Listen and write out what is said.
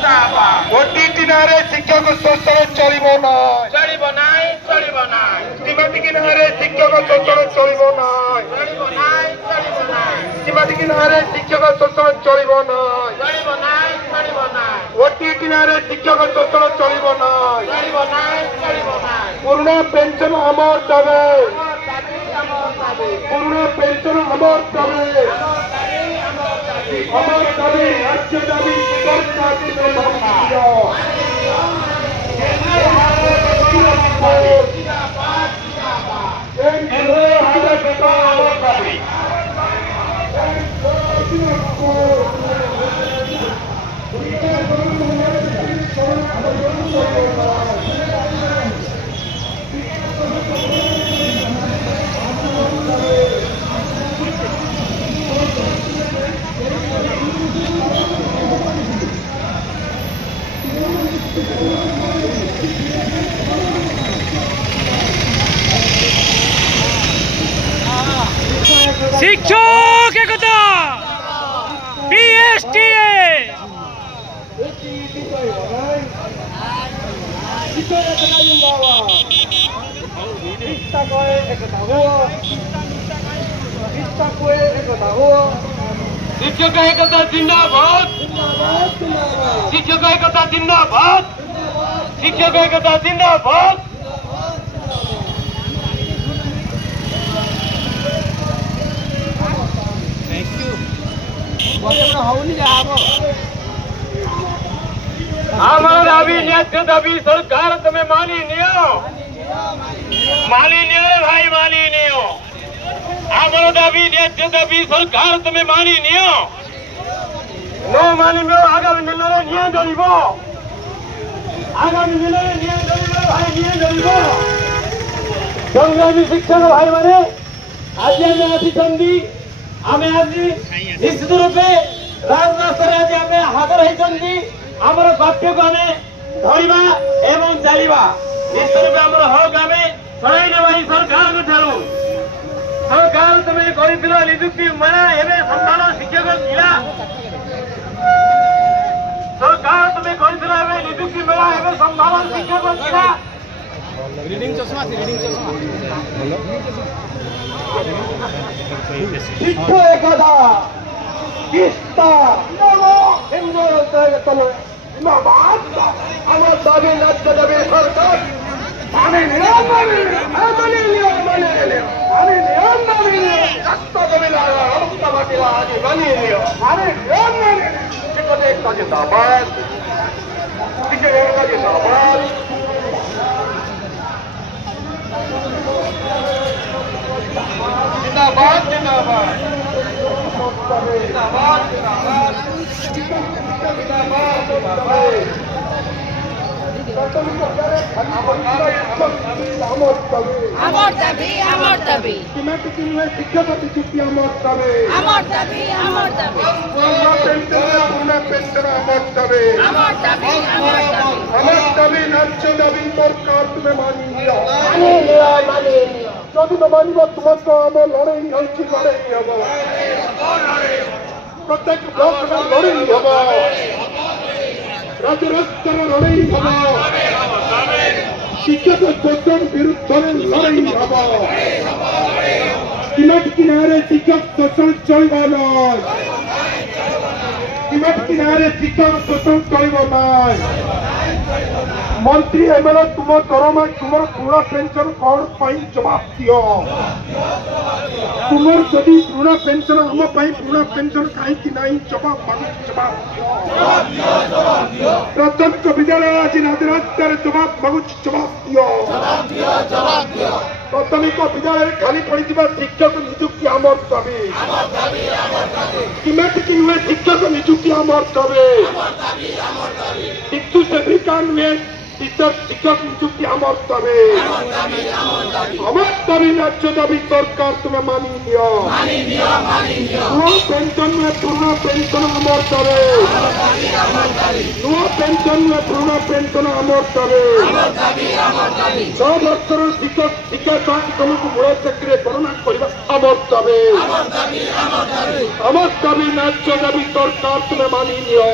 OTT नारे शिक्षक शोषण चलिबो नाय सीमाटिकी नारे शिक्षक शोषण चलिबो नाय सीमाटिकी नारे शिक्षक शोषण चलिबो नाय ओटीटी नारे शिक्षक शोषण चलिबो नाय पुराना पेंशन अमर दाबी पुराना पेंशन अमर दाबी राज्य दाबी सरकार में शिक्षक एकता बीएसटीए शिक्षक एकता जिंदाबाद शिक्षक एकता जिंदाबाद शिक्षक एकता जिंदाबाद हमारा दाबी न्याय दाबी सरकार तुम्हें मानी नियो भाई मानी नियो हमारा दाबी न्याय दाबी सरकार तुम्हें मानी नियो नो मानी में आगामी मिलने निये दलिबो आगामी मिलने निये दलिबो भाई निये दलिबो संग्रामी शिक्षक भाई माने आज आमे आसिछंदी आमे आज निश्चित रूपे राजरास्तार आज आमे हाजर होइछंदी आमर प्राप्य को आमे धरिबा एवं जालिबा निश्चित रूपे आमर हक आमे छड़ाई नेबा सरकार को ठारू सरकार तुमे करिथिलो नियुक्ति मेला एबे संधान शिक्षक जिला सरकार तुमे करिथिलो एबे नियुक्ति मेला एबे संधान शिक्षक जिला रीडिंग चश्मा शिक्षक एकदा किस्ता नमो हिंदू तले जिंदाबाद আমার দাবি রাজ্য দাবি সরকার আমি নিয়ম মানি রাস্তা দাবি রাস্তা মাটি আদি বানিয়ে নিও আমি নিয়ম মানি শিক্ষক একটা জিন্দাবাদ শিক্ষক একটা জিন্দাবাদ जिंदाबाद जिंदाबाद जिंदाबाद शिक्षक नियुक्ति अमर दाबी राज्य दाबी सरकार तुम्हें मानी যদি মানিব তোমাকে আমার লড়াই হচ্ছে লড়াই হব প্রত্যেক ব্লক লড়াই হব রাজ্য রাস্তার লড়াই হব শিক্ষক শোষণ বিরুদ্ধে লড়াই হব কিনাট কিনারে শিক্ষক শোষণ চলব নয় কিনাট কিনারে শিক্ষক শোষণ চলব নয় मंत्री एमएलए तुम दरमा तुम पुराना पेंशन कौन जवाब दियो तुम जदि पुराना पेंशन हम पुराना पेंशन कहीं जवाब प्राथमिक विद्यालय आज राजरास्तार जवाब मागुच जवाब दियो प्राथमिक विद्यालय खाली पड़ी शिक्षक नियुक्ति आमर दाबी शिक्षक नियुक्ति आमर दाबी शिक्षु सेविका नुहे टीचर शिक्षक नियुक्ति आमर दाबी राज्य दाबी सरकार तुम्हें मानी नियो नुआ पेंशन में पुराना पेंशन आमर दाबी नुआ पेंशन में पुराना पेंशन आमर दाबी 6 वर्षर शिक्षक शिक्षा तुमको मूल चाकरी गणना करने आमर दाबी राज्य दाबी सरकार तुम्हें मानी नियो।